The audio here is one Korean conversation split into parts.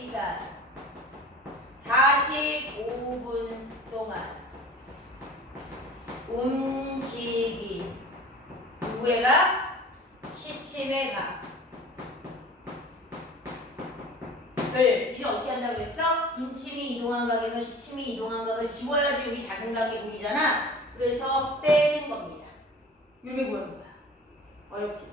4시간 45분 동안 움직인 누구의 각? 시침의 각을 우리는 어떻게 한다고 그랬어? 분침이 이동한 각에서 시침이 이동한 각을 집어야지 여기 작은 각이 보이잖아. 그래서 빼는 겁니다. 이게 뭐야? 어렵지?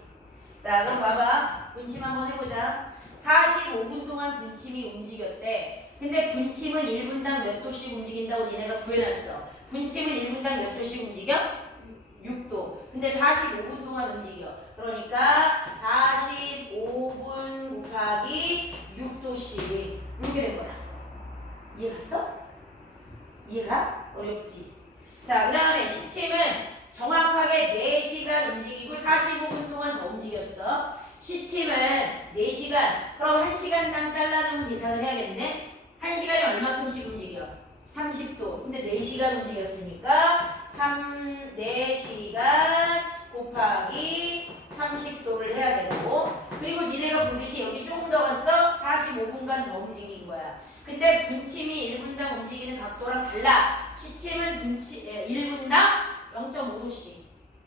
자, 그럼 봐봐. 분침 한번 해보자. 45분 동안 분침이 움직였대. 근데 분침은 1분당 몇 도씩 움직인다고 니네가 구해놨어. 분침은 1분당 몇 도씩 움직여? 6도. 근데 45분 동안 움직여. 그러니까 45분 곱하기 6도씩 이렇게 된 거야. 이해 갔어? 이해가? 어렵지? 자, 그 다음에 시침은 정확하게 4시간 움직이고 45분 동안 더 움직였어. 시침은 4시간. 그럼 1시간당 잘라놓으면 계산을 해야겠네. 1시간에 얼마큼씩 움직여? 30도. 근데 4시간 움직였으니까 4시간 곱하기 30도를 해야 되고, 그리고 니네가 보듯이 여기 조금 더 갔어? 45분간 더 움직인 거야. 근데 분침이 1분당 움직이는 각도랑 달라. 시침은 1분당 0.5도씩.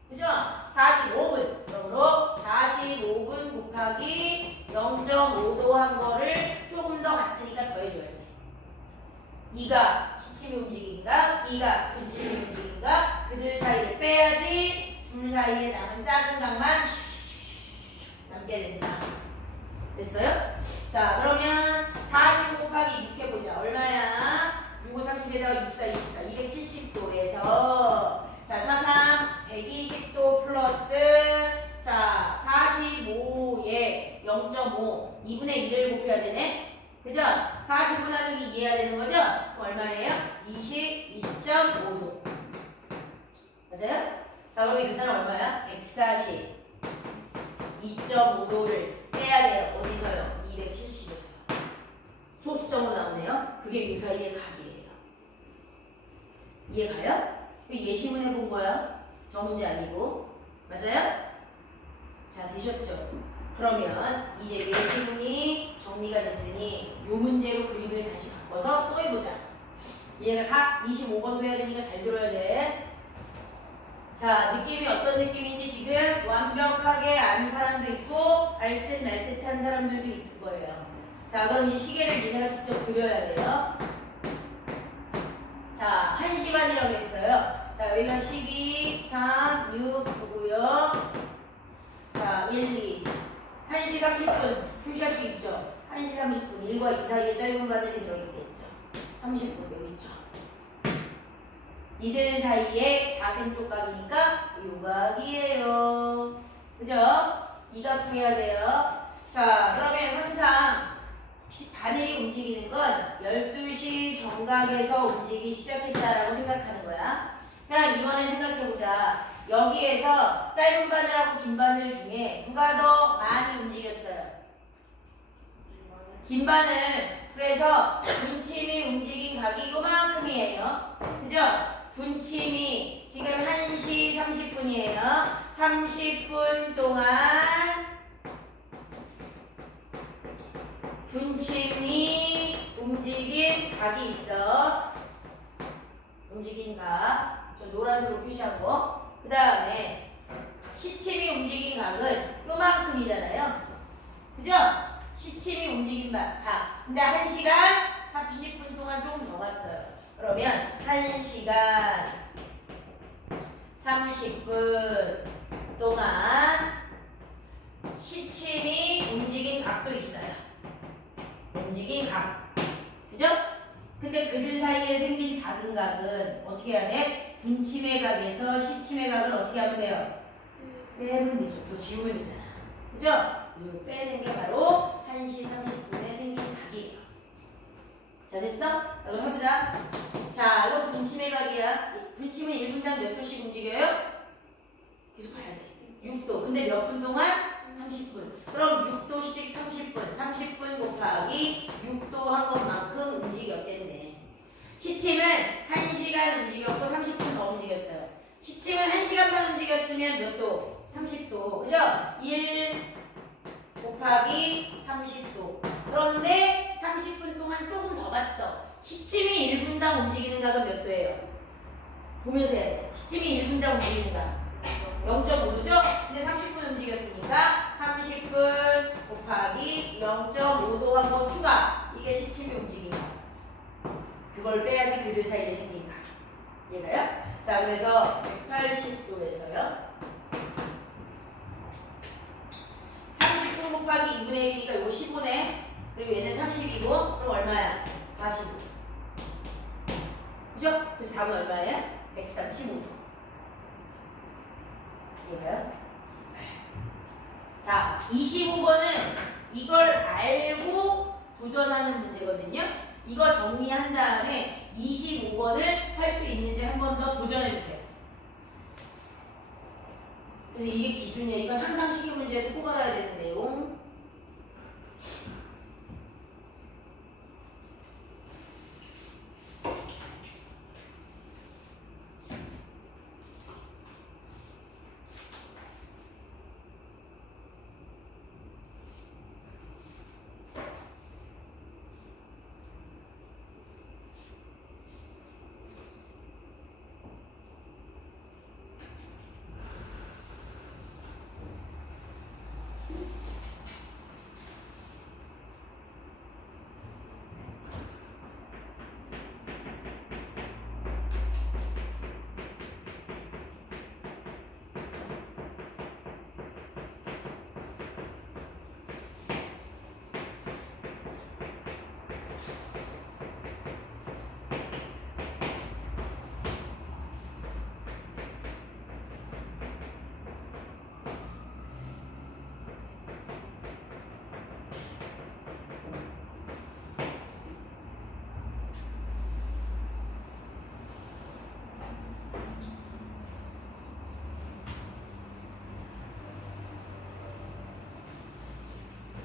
그죠? 45분. 그러므로 45분 곱하기 0.5도 한 거를 조금 더 갔으니까 더해줘야지. 2가 시침이 움직인가? 2가 분침이 움직인가? 그들 사이를 빼야지 둘 사이에 남은 작은 각만 남게 된다. 됐어요? 자, 그러면 45 곱하기 6 해보자. 얼마야? 6, 5, 30에다가 6, 4, 24, 270도에서 자, 43, 120도 플러스 자, 45에 0.5, 2분의 1을 곱해야 되네? 그죠? 40분 하는 게 이해해야 되는 거죠? 그럼 얼마예요? 22.5도. 맞아요? 자, 그럼 이 사람 얼마야? 140. 2.5도를 빼야 돼요. 어디서요? 270에서. 소수점으로 나오네요. 그게 요 사이의 각이에요. 이해가요? 예시문 해본 거야. 저 문제 아니고. 맞아요? 자, 되셨죠? 그러면 이제 예시문이 정리가 됐으니 요 문제로 그림을 다시 바꿔서 또 해보자. 얘가 25번도 해야 되니까 잘 들어야 돼. 자, 느낌이 어떤 느낌인지 지금 완벽하게 아는 사람도 있고 알 듯 말 듯한 사람들도 있을 거예요. 자, 그럼 이 시계를 니네가 직접 그려야 돼요. 자, 1시간이라고 했어요. 자, 여기가 12, 3, 6, 9고요. 자, 1, 2. 1시 30분 표시할 수 있죠. 1시 30분 1과 2 사이에 짧은 바늘이 들어있겠죠. 30분 여기 있죠. 이들 사이에 작은 쪽각이니까 요 각이에요. 그죠? 이 각 구해야 돼요. 자, 그러면 항상 바늘이 움직이는 건 12시 정각에서 움직이기 시작했다라고 생각하는 거야. 그럼 이번에 생각해보자. 여기에서 짧은 바늘하고 긴 바늘 중에 누가 더 많이 움직였어요? 긴 바늘. 그래서 분침이 움직인 각이 요만큼이에요. 그죠? 분침이 지금 1시 30분이에요. 30분 동안 분침이 움직인 각이 있어. 움직인 각. 좀 노란색으로 표시하고. 그 다음에 시침이 움직인 각은 요만큼이잖아요. 그죠? 시침이 움직인 각. 근데 1시간 30분 동안 조금 더 갔어요. 그러면 1시간 30분 동안 시침이 움직인 각도 있어요. 움직인 각. 그죠? 근데 그들 사이에 생긴 작은 각은 어떻게 해야 돼? 분침의 각에서 시침의 각을 어떻게 하면 돼요? 빼면 되죠. 또 지우면 되잖아. 그죠? 이걸 빼는 게 바로 1시 30분에 생긴 각이에요. 자, 됐어? 자, 그럼 해보자. 자, 이거 분침의 각이야. 분침은 1분당 몇 도씩 움직여요? 계속 봐야 돼. 6도. 근데 몇 분 동안? 30분. 그럼 6도씩 30분. 30분 곱하기 6도 한 것만큼 움직였겠네. 시침은 1시간 움직였고 30분 더 움직였어요. 시침은 1시간만 움직였으면 몇 도? 30도. 그죠? 1 곱하기 30도. 그런데 30분 동안 조금 더 갔어. 시침이 1분당 움직이는 각은 몇 도예요? 보면서 해야 돼. 시침이 1분당 움직이는 각 0.5도죠? 근데 30분 움직였으니까 30분 곱하기 0.5도 한 번 추가. 이게 시침이 움직이는 각. 그걸 빼야지 그들 사이에 생긴 각. 얘가요? 자, 그래서 180도에서요. 30분 곱하기 2분의 1이니까 요 15네. 그리고 얘는 30이고, 그럼 얼마야? 45. 그죠? 그래서 답은 얼마예요? 135도. 이거요? 자, 25번은 이걸 알고 도전하는 문제거든요. 이거 정리한 다음에 25번을 할 수 있는지 한 번 더 도전해주세요. 그래서 이게 기준이에요. 이건 항상 시기 문제에서 꼭 알아야 되는 내용.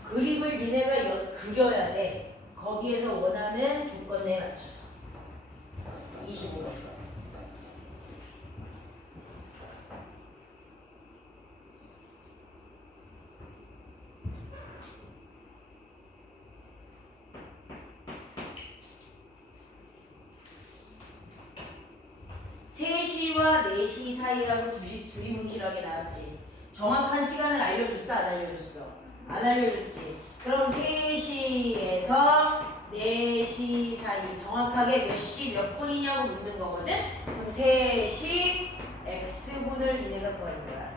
그림을 니네가 그려야 돼. 거기에서 원하는 조건에 맞춰서. 25번. (3시와) (4시) 사이라고 두리뭉실하게 나왔지. 정확한 시간을 알려줬어? 안 알려줬어? 안 알려줬지. 그럼 3시에서 4시 사이 정확하게 몇 시 몇 분이냐고 묻는 거거든. 그럼 3시 x분을 니네가 구하는 거야.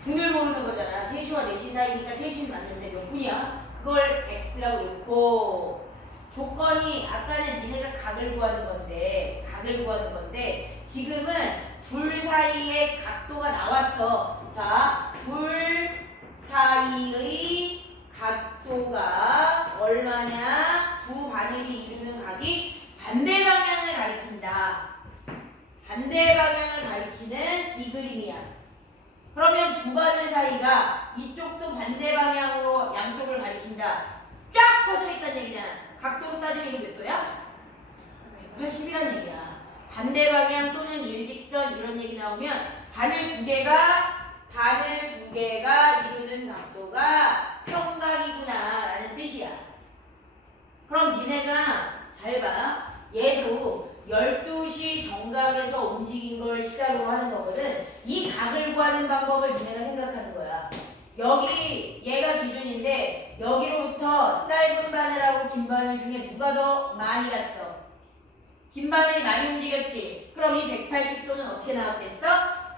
분을 모르는 거잖아. 3시와 4시 사이니까 3시는 맞는데 몇 분이야? 그걸 x라고 놓고, 조건이 아까는 니네가 각을 구하는 건데 지금은 둘 사이의 각도가 나왔어. 자, 둘 사이의 각도가 얼마냐? 두 바늘이 이루는 각이 반대 방향을 가리킨다. 반대 방향을 가리키는 이 그림이야. 그러면 두 바늘 사이가 이쪽도 반대 방향으로 양쪽을 가리킨다. 쫙 퍼져 있다는 얘기잖아. 각도로 따지면 이게 몇 도야? 180이란 얘기야. 반대 방향 또는 일직선 이런 얘기 나오면 바늘 두 개가 이루는 각도가 평각이구나 라는 뜻이야. 그럼 니네가 잘 봐. 얘도 12시 정각에서 움직인 걸 시작으로 하는 거거든. 이 각을 구하는 방법을 니네가 생각하는 거야. 여기 얘가 기준인데 여기로부터 짧은 바늘하고 긴 바늘 중에 누가 더 많이 갔어? 긴 바늘이 많이 움직였지. 그럼 이 180도는 어떻게 나왔겠어?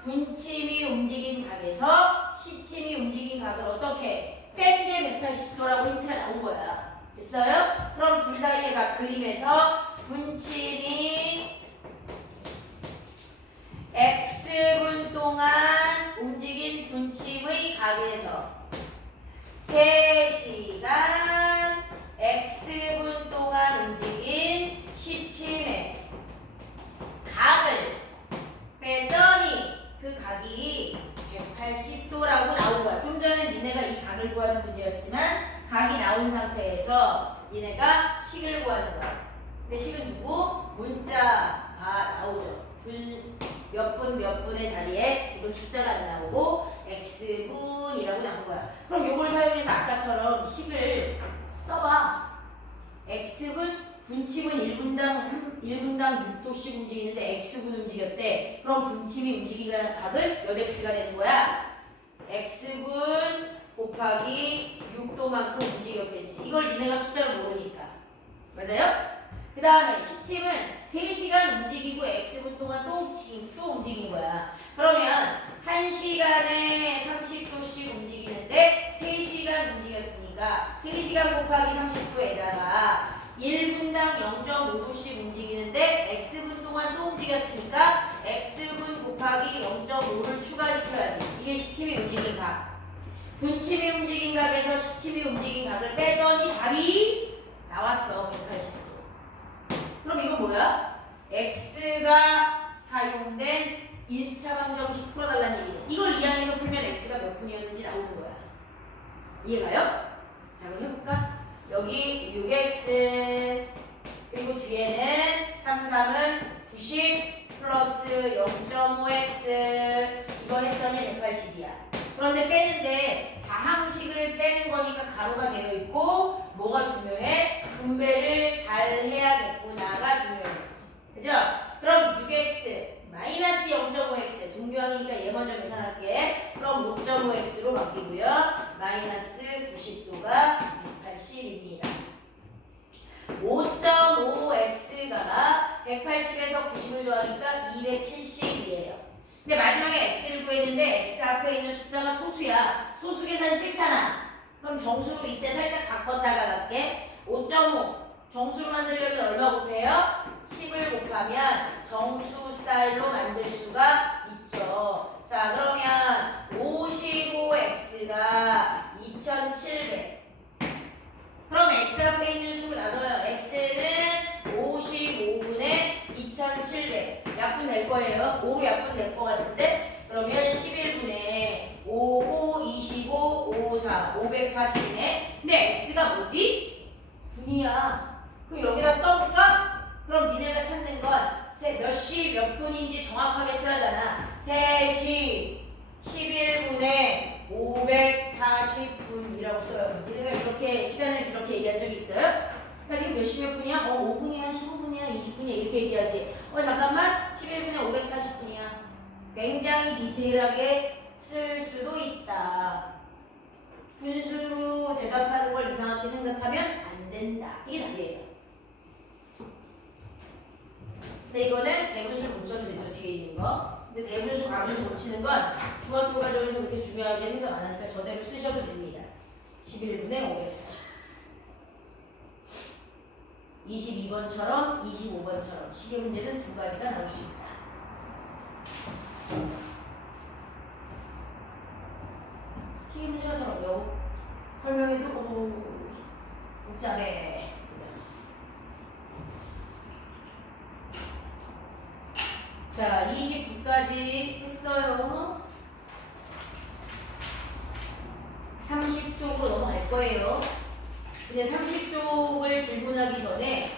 분침이 움직인 각에서 시침이 움직인 각을 어떻게? 뺀 게 180도라고 힌트가 나온 거야. 됐어요? 그럼 둘 사이의 각 그림에서 분침이 x분 동안 움직인 분침의 각에서 3시간 x분 동안 움직인 시침의 각을 빼더니 그 각이 180도라고 나온 거야. 좀 전에 니네가 이 각을 구하는 문제였지만 각이 나온 상태에서 니네가 식을 구하는 거야. 근데 식은 누구? 문자가 나오죠. 몇 분 몇 분의 자리에 지금 숫자가 안 나오고 x분이라고 나온 거야. 그럼 이걸 사용해서 아까처럼 식을 써봐. 분침은 1분당 6도씩 움직이는데 x분 움직였대. 그럼 분침이 움직이는 각은 몇 x가 되는 거야? x분 곱하기 6도만큼 움직였겠지. 이걸 니네가 숫자를 모르니까. 맞아요? 그 다음에 시침은 3시간 움직이고 x분 동안 또 움직인 거야. 그러면 1시간에 30도씩 움직이는데 3시간 움직였으니까 3시간 곱하기 30도에다가 1분당 0.5도씩 움직이는데 x분 동안 또 움직였으니까 x분 곱하기 0.5를 추가시켜야지. 이게 시침이 움직인 각. 분침이 움직인 각에서 시침이 움직인 각을 빼더니 답이 나왔어. 180도. 그럼 이거 뭐야? x가 사용된 1차 방정식 풀어달라는 얘기네. 이걸 이항에서 풀면 x가 몇 분이었는지 나오는 거야. 이해가요? 자, 그럼 해볼까? 여기 6x 그리고 뒤에는 33은 90 플러스 0.5x 이거 했더니 180이야. 그런데 빼는데 다항식을 빼는 거니까 가로가 되어 있고 뭐가 중요해? 분배를 잘 해야겠구나가 중요해. 그죠? 그럼 6x 마이너스 0.5x 동류항이니까 얘 먼저 계산할게. 그럼 5.5x로 바뀌고요. 마이너스 90도가 180입니다. 5.5x가 180에서 90을 더하니까 270이에요. 근데 마지막에 x를 구했는데 x 앞에 있는 숫자가 소수야. 소수 계산 싫잖아. 그럼 정수로 이때 살짝 바꿨다가 갈게. 5.5 정수로 만들려면 얼마 곱해요? 10을 곱하면 정수 스타일로 만들 수가 있죠. 자, 그러면 55x가 2700. 그럼 x 앞에 있는 수를 나눠요. x는 55분의 2700. 약분 될 거예요. 5로 약분 될 거 같은데. 그러면 11분의 55, 25, 54, 540이네. 근데 x가 뭐지? 분이야. 그럼 여기다 써볼까? 그럼 니네가 찾는 건 몇 시 몇 분인지 정확하게 쓰라잖아. 3시 11분에 540분이라고 써요. 니네가 이렇게 시간을 이렇게 얘기한 적이 있어요? 나 지금 몇 시 몇 분이야? 5분이야, 15분이야, 20분이야 이렇게 얘기하지. 잠깐만 11분에 540분이야. 굉장히 디테일하게 쓸 수도 있다. 분수로 대답하는 걸 이상하게 생각하면 안 된다. 이게 답이에요. 근데 이거는 대분수 고쳐도 되죠. 뒤에 있는 거. 근데 대분수 가분수 고치는 건 중학교 과정에서 그렇게 중요하게 생각 안 하니까 저대로 쓰셔도 됩니다. 11분의 540. 22번처럼 25번처럼 시계 문제는 두 가지가 나올 수 있다. 시계 문제가 잘 어려워. 설명해도 복잡해. 자, 29까지 했어요. 30쪽으로 넘어갈 거예요. 근데 30쪽을 질문하기 전에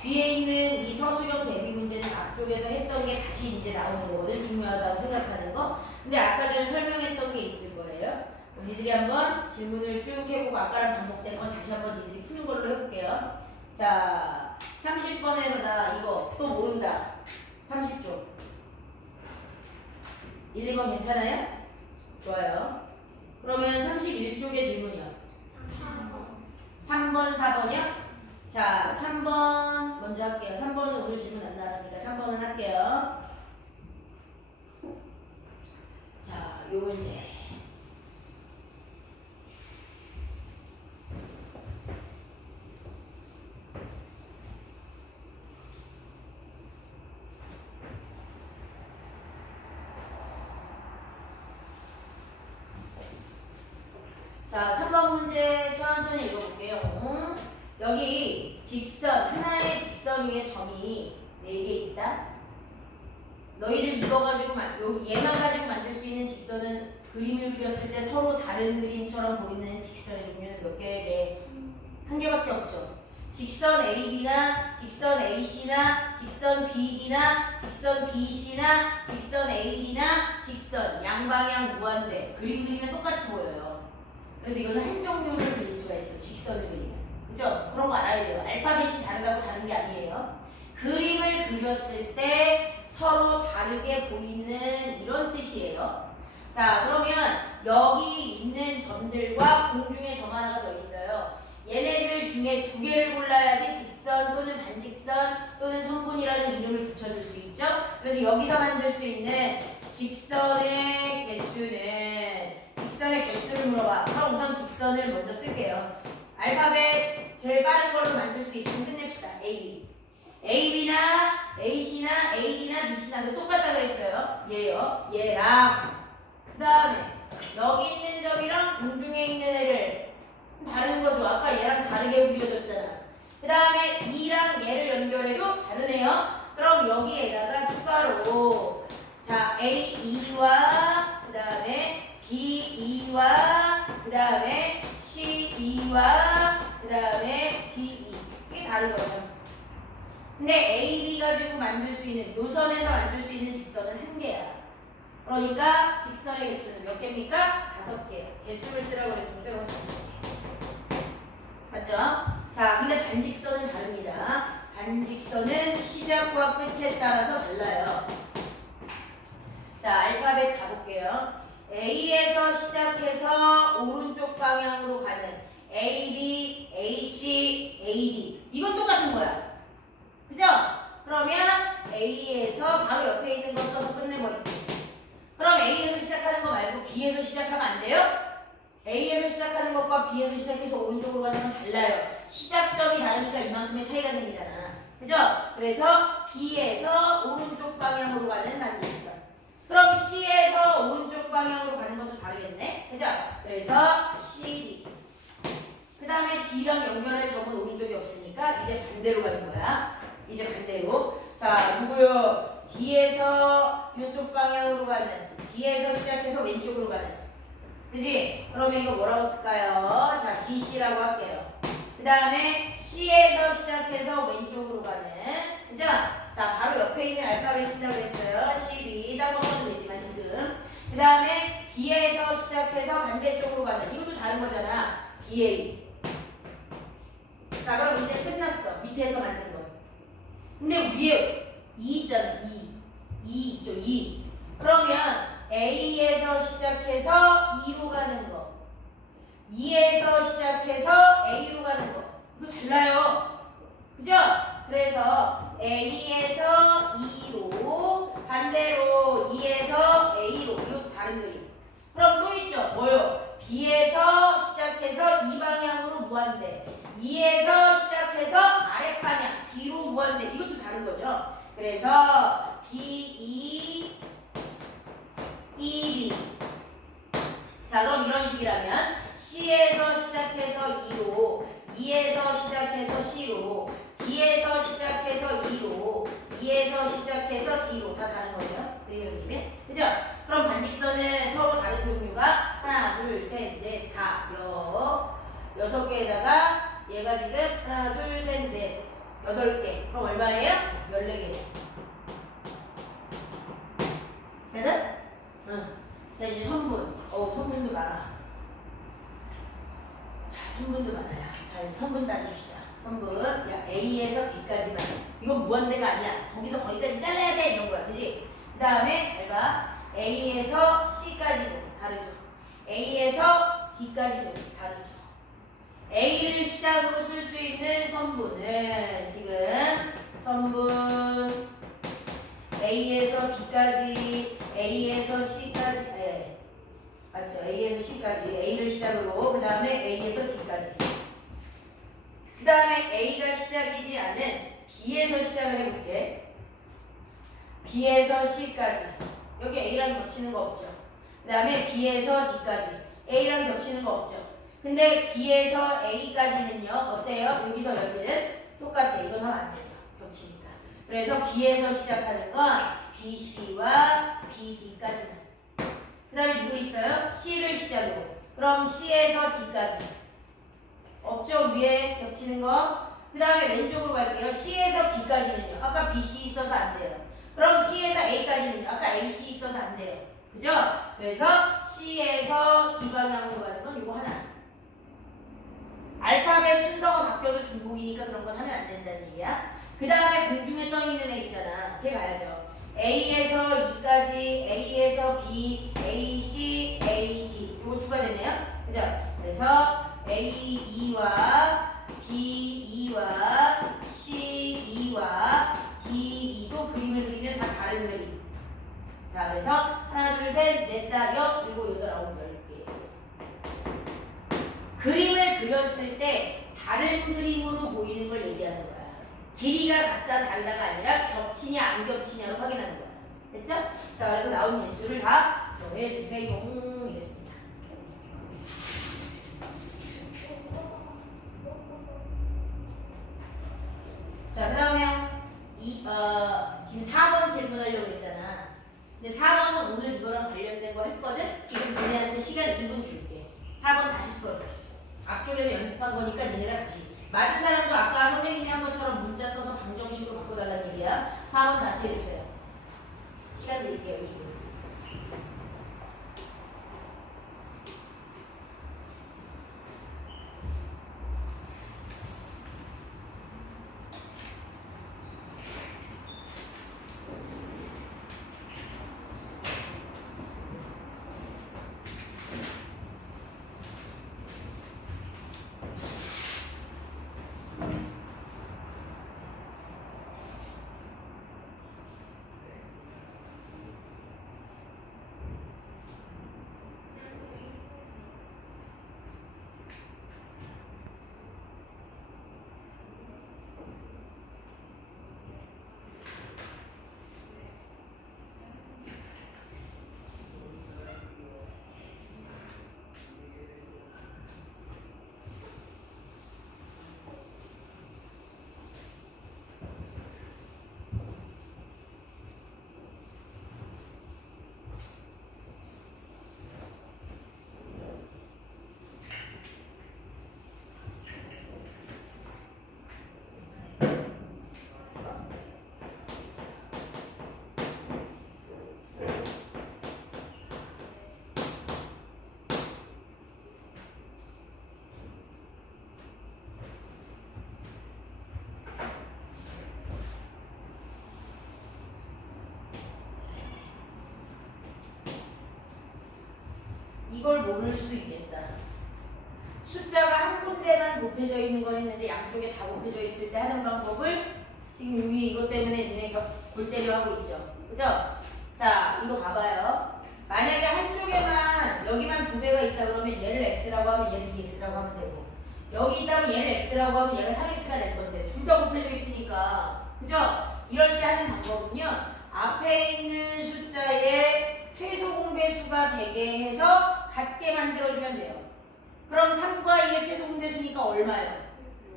뒤에 있는 이 서술형 대비 문제는 앞쪽에서 했던 게 다시 이제 나오는 거거든. 중요하다고 생각하는 거. 근데 아까 전에 설명했던 게 있을 거예요. 니들이 한번 질문을 쭉 해보고 아까랑 반복된 건 다시 한번 니들이 푸는 걸로 해볼게요. 자, 30번에서 나 이거 또 모른다. 30쪽. 1, 2번 괜찮아요? 좋아요. 그러면 31쪽의 질문이요. 3번, 4번이요? 자, 3번 먼저 할게요. 3번은 오늘 질문 안 나왔으니까 3번은 할게요. 자, 요 문제. 자, 3번 문제 천천히 읽어볼게요. 여기 직선, 하나의 직선 위에 점이 4개 있다. 너희들 이거 가지고, 여기 얘만 가지고 만들 수 있는 직선은 그림을 그렸을 때 서로 다른 그림처럼 보이는 직선의 종류는 몇 개? 한 개밖에 없죠. 직선 AB나 직선 AC나 직선 BD나 직선 BC나 직선 AD나 직선 양방향 무한대 그림 그리면 똑같이 보여요. 그래서 이거는 한 종류를 그릴 수가 있어. 직선을 그리면. 그죠? 그런 거 알아요? 알아야 돼요. 알파벳이 다르다고 다른 게 아니에요. 그림을 그렸을 때 서로 다르게 보이는 이런 뜻이에요. 자, 그러면 여기 있는 점들과 공중에 점 하나가 더 있어요. 얘네들 중에 두 개를 골라야지 직선 또는 반직선 또는 선분이라는 이름을 붙여줄 수 있죠. 그래서 여기서 만들 수 있는 직선의 개수를 물어봐. 그럼 우선 직선을 먼저 쓸게요. 알파벳 제일 빠른 걸로 만들 수 있으면 끝냅시다. AB. AB나 AC나 AD나 BC나도 똑같다 그랬어요. 얘요. 얘랑 그 다음에 여기 있는 점이랑 공중에 있는 애를 다른 거죠. 아까 얘랑 다르게 그려졌잖아. 그 다음에 E랑 얘를 연결해도 다르네요. 그럼 여기에다가 추가로 자 AE와 그 다음에 BE와 그 다음에 CE와 그 다음에 DE 이게 다른 거죠. 근데 AB 가지고 만들 수 있는 노선에서 만들 수 있는 직선은 한 개야. 그러니까 직선의 개수는 몇 개입니까? 5개. 개수를 쓰라고 했으니까 이건 5개. 맞죠? 자, 근데 반직선은 다릅니다. 반직선은 시작과 끝에 따라서 달라요. 자, 알파벳 가볼게요. A에서 시작해서 오른쪽 방향으로 가는 AB, AC, AD. 이건 똑같은 거야. 그죠? 그러면 A에서 바로 옆에 있는 거 써서 끝내버릴게요. 그럼 A에서 시작하는 거 말고 B에서 시작하면 안 돼요? A에서 시작하는 것과 B에서 시작해서 오른쪽으로 가는 건 달라요. 시작점이 다르니까 이만큼의 차이가 생기잖아. 그죠? 그래서 B에서 오른쪽 방향으로 가는 반직선. 그럼 C에서 오른쪽 방향으로 가는 것도 다르겠네? 그죠? 그래서 CD. 그 다음에 D랑 연결할 점은 오른쪽이 없으니까 이제 반대로 가는 거야. 이제 반대로. 자, 누구요? D에서 이쪽 방향으로 가는, D에서 시작해서 왼쪽으로 가는. 그지? 그러면 이거 뭐라고 쓸까요? 자, DC라고 할게요. 그 다음에 C에서 시작해서 왼쪽으로 가는. 그죠? 자, 바로 옆에 있는 알파벳 쓴다고 했어요. CD. 딴 거 써도 되지만 지금. 그 다음에 B에서 시작해서 반대쪽으로 가는. 이것도 다른 거잖아. BA. 자, 그럼 이제 끝났어. 밑에서 만든 거. 근데 위에 2 있잖아. 2 있죠. 2. 그러면 A에서 시작해서 2로 가는 거, 2에서 시작해서 A로 가는 거, 이거 달라요. 그죠? 그래서 A에서 2로, 반대로 2에서 A로, 이것도 다른 그림. 그럼 또 있죠. 뭐요? B에서 시작해서 이 방향으로 무한대, 2에서 시작해서 아랫방향 B로 무한대, 이것도 다른 거죠. 그래서 BE, EB. 자, 그럼 이런 식이라면 C에서 시작해서 2로, 2에서 시작해서 C로, D에서 시작해서 2로, 2에서 시작해서 D로 다 다른 거예요. 그림을 그리면. 그죠? 그럼 반직선은 서로 다른 종류가 하나, 둘, 셋, 넷, 다, 6개에다가 얘가 지금 하나, 둘, 셋, 넷, 8개. 그럼 얼마예요? 14개. 그래서? 응. 자, 이제 선분. 선분도 많아. 자, 선분도 많아요. 자, 이제 선분 따집시다. 선분. 야, A에서 B까지만. 이건 무한대가 아니야. 거기서 거기까지 잘라야 돼. 이런 거야. 그지? 그 다음에, 잘 봐. A에서 C까지도 다르죠. A에서 D까지도 다르죠. A를 시작으로 쓸 수 있는 선분은 지금 선분 A에서 B까지, A에서 C까지, 맞죠? A에서 C까지, A를 시작으로, 그 다음에 A에서 D까지. 그 다음에 A가 시작이지 않은 B에서 시작을 해볼게. B에서 C까지. 여기 A랑 겹치는 거 없죠? 그 다음에 B에서 D까지. A랑 겹치는 거 없죠? 근데 B에서 A까지는요, 어때요? 여기서 여기는 똑같아. 이건 하면 안 되죠. 겹치니까. 그래서 B에서 시작하는 건 BC와 BD까지는. 그 다음에 누구 있어요? C를 시작으로. 그럼 C에서 D까지. 없죠? 위에 겹치는 거. 그 다음에 왼쪽으로 갈게요. C에서 B까지는요. 아까 BC 있어서 안 돼요. 그럼 C에서 A까지는요. 아까 AC 있어서 안 돼요. 그죠? 그래서 C에서 D 방향으로 가는 건 이거 하나. 알파벳 순서가 바뀌어도 중복이니까 그럼 이렇게 가야죠. A에서 E까지, A에서 B, A, C, A, D. 이거 주가 되네요. 그죠? 그래서 A, E와 B, E와 C, E와 D, E도 그림을 그리면 다 다른 그림. 자, 그래서 하나, 둘, 셋, 넷, 다, 여, 일곱, 여덟, 아홉, 열 개. 그림을 그렸을 때 다른 그림으로 보이는 걸 얘기하는 거야. 길이가 같다 달라가 아니라 겹치냐 안 겹치냐로 확인하는 거야. 됐죠? 자, 그래서 나온 개수를 다 더해주세요. 이겠습니다. 자, 그 다음에 지금 4번 질문하려고 했잖아. 근데 4번은 오늘 이거랑 관련된 거 했거든? 지금 너네한테 시간 2분 줄게. 4번 다시 풀어줘. 앞쪽에서 연습한 거니까 니네가 같이. 맞은 사람도 아까 선생님이 한 것처럼 문자 써서 방정식으로 바꿔달라는 얘기야. 4번 다시 해주세요. 시간 드릴게요. 2분. 이걸 모를 수도 있겠다. 숫자가 한 군데만 곱해져 있는 걸 했는데 양쪽에 다 곱해져 있을 때 하는 방법을 지금 여기 이것 때문에 니네 골 때려 하고 있죠. 그죠? 자, 이거 봐봐요. 만약에 한쪽에만 여기만 두 배가 있다 그러면 얘를 x라고 하면 얘를 2x라고 하면 되고, 여기 있다면 얘를 x라고 하면 얘가 3x가 될 건데 둘 다 곱해져 있으니까, 그죠? 이럴 때 하는 방법은요, 앞에 있는 숫자의 최소 공배수가 되게 해서 같게 만들어주면 돼요. 그럼 3과 2의 최소 공배수니까 얼마예요?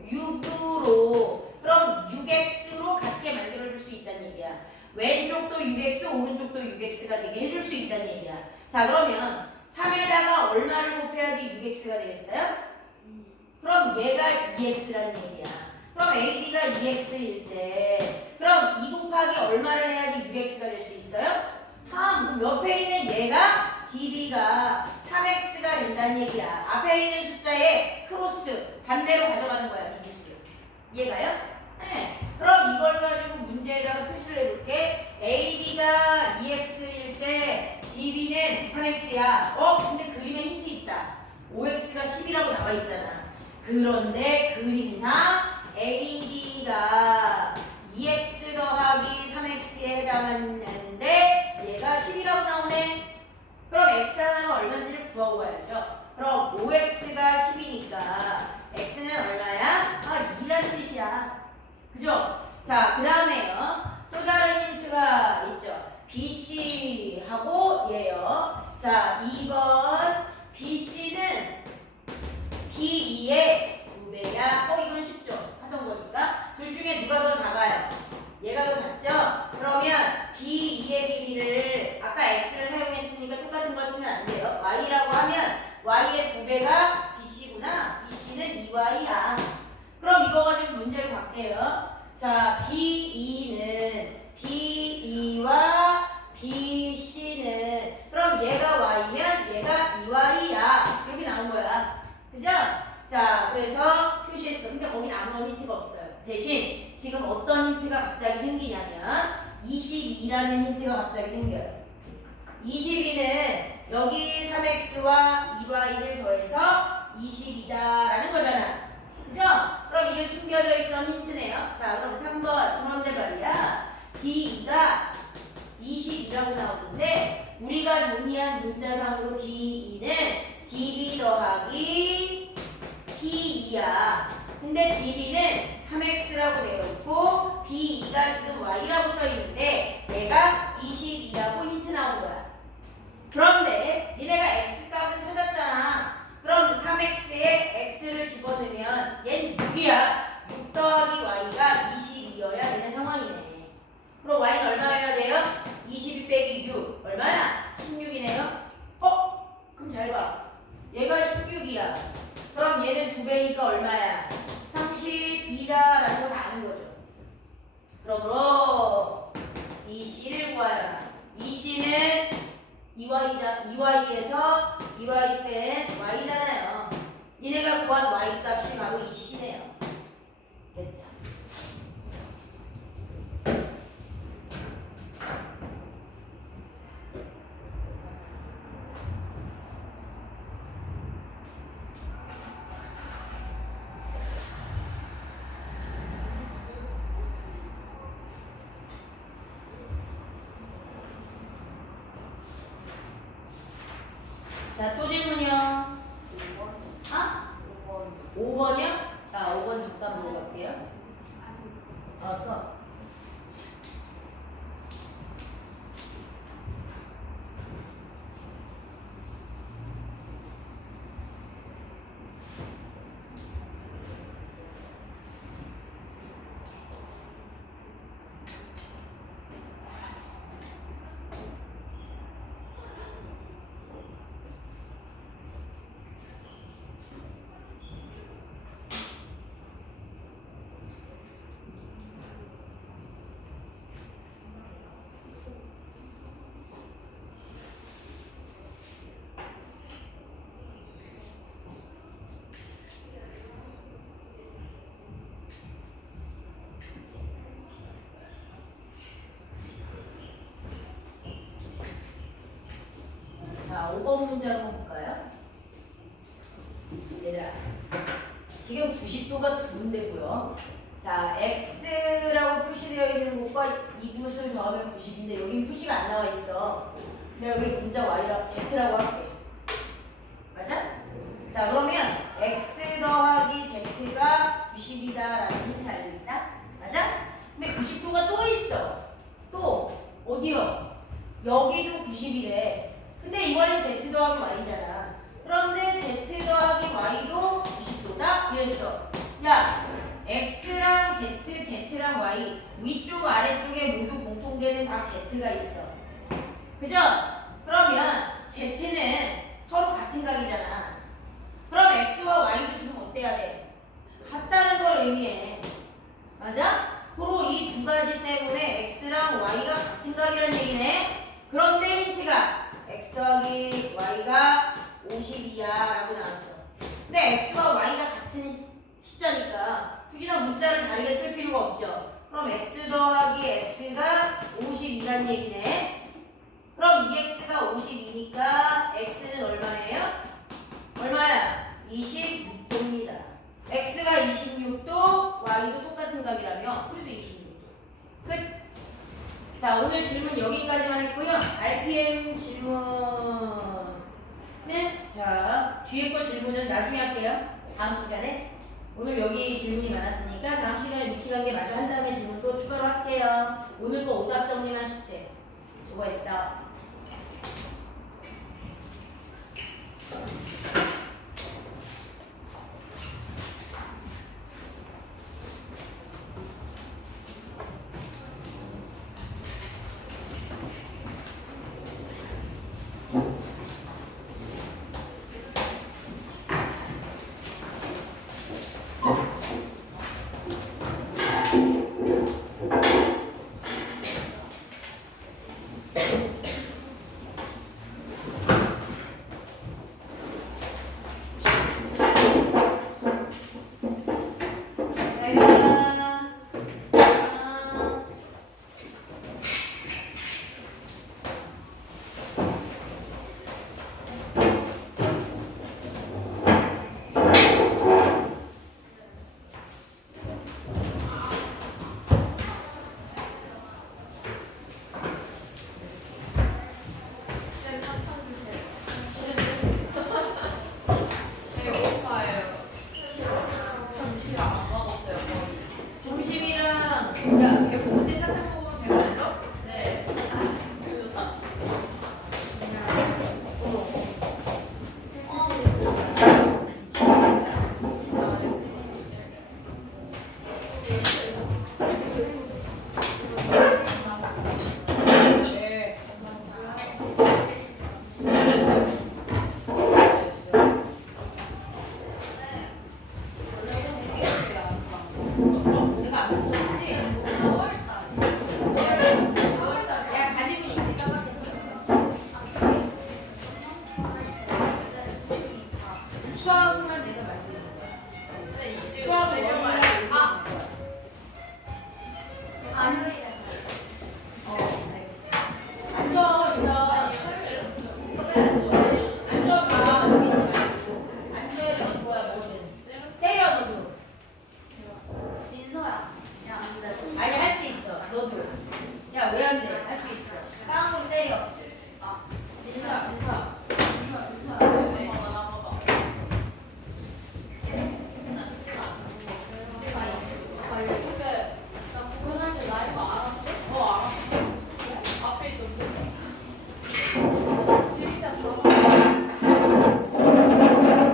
6으로. 그럼 6x로 같게 만들어줄 수 있다는 얘기야. 왼쪽도 6x, 오른쪽도 6x가 되게 해줄 수 있다는 얘기야. 자, 그러면 3에다가 얼마를 곱해야지 6x가 되겠어요? 그럼 얘가 2x라는 얘기야. 그럼 AD가 2x일 때 그럼 2 곱하기 얼마를 해야지 6x가 될 수 있어요? 3. 그럼 옆에 있는 얘가 DB가 3x가 된다는 얘기야. 앞에 있는 숫자의 크로스 반대로 가져가는 거야. 미지수를. 이해가요? 네. 그럼 이걸 가지고 문제에다가 표시를 해볼게. AB가 2x일 때 DB는 3x야. 근데 그림에 힌트 있다. 5x가 10이라고 나와 있잖아. 그런데 그림상 AD가 2x 더하기 3x에 해당하는데 얘가 10이라고 나오네. 그럼 x 하나가 얼마인지를 구하고 가야죠. 그럼 5x가 10이니까 x는 얼마야? 2라는 뜻이야. 그죠? 자, 그 다음에요. 또 다른 힌트가 있죠. BC하고 얘요. 자, 2번 BC는 B2의 2배야. 이건 쉽죠? 하던 거니까. 둘 중에 누가 더 작아요? 얘가 더 작죠? 그러면 B2의 길이를 아까 x를 사용했으니까 똑같은 걸 쓰면 안 돼요. y라고 하면 y의 2배가 bc구나. bc는 2y야. 그럼 이거 가지고 문제를 갈게요. 자, B2는 B2와 BC는 그럼 얘가 y면 얘가 2y야. 이렇게 나온 거야. 그죠? 자, 그래서 표시했어. 근데 거긴 아무런 힌트가 없어요. 대신 지금 어떤 힌트가 갑자기 생기냐면 22라는 힌트가 갑자기 생겨요. 22는 여기 3x와 2y를 더해서 22다라는 거잖아. 그죠? 그럼 이게 숨겨져 있던 힌트네요. 자, 그럼 3번 그런데 말이야. D2가 22라고 나오는데 우리가 정리한 문자상으로 D2는 DB 더하기 P2야. 근데 DB는 3x라고 되어 있고 B2가 지금 y라고 써 있는데 얘가 22라고 힌트 나온 거야. 그런데 니네가 x 값을 찾았잖아. 그럼 3x에 x를 집어넣으면 얘는 6이야. 6 더하기 y가 22여야 되는 상황이네. 그럼 y는 얼마여야 돼요? 22 빼기 6 얼마야? 16이네요. 그럼 잘 봐. 얘가 16이야. 그럼 얘는 2배니까 얼마야? 32다라는 거 다 아는 거죠. 그러므로 이 C를 구하여라. 이 C는 2y에서 2y 뺀 y잖아요. 니네가 구한 y 값이 바로 이 C네요. 됐죠? 자, 또 질문이요. 5번이요? 자, 5번 잠깐 보고 갈게요. 써. 자, 5번 문제 한번 볼까요? 얘들아, 지금 90도가 두 군데고요. 자, x라고 표시되어 있는 곳과 이곳을 더하면 90인데 여긴 표시가 안 나와 있어. 내가 여기 문자 z라고 할게. 맞아? 자, 그러면 x 더하기 z가 90이다라는 힌트 알고 있다? 맞아? 근데 90도가 또 있어. 또 어디요? 여기도 90이래. 근데 이번엔 z 더하기 y잖아. 그런데 z 더하기 y도 90도다? 이랬어. 야, x랑 z, z랑 y 위쪽 아래쪽에 모두 공통되는 각 z가 있어. 그죠? 그러면 z는 서로 같은 각이잖아. 그럼 x와 y도 지금 어때야 돼? 같다는 걸 의미해. 맞아? 바로 이 두 가지 때문에 x랑 y가 같은 각이라는 얘기네. 그런데 힌트가 x 더하기 y가 52야 라고 나왔어. 근데 x와 y가 같은 숫자니까 굳이 나 문자를 다르게 쓸 필요가 없죠. 그럼 x 더하기 x가 52란 얘기네. 그럼 2x가 52니까 x는 얼마예요? 얼마야? 26도입니다. x가 26도, y도 똑같은 각이라며 그래서 26도. 끝. 자, 오늘 질문 여기까지만 했고요. RPM 질문은 자, 뒤에 거 질문은 나중에 할게요. 다음 시간에. 오늘 여기 질문이 많았으니까 다음 시간에 미치관계 마저 한 다음에 질문 또 추가로 할게요. 오늘 거 오답 정리만 숙제. 수고했어. 네. 내가 안 먹었지?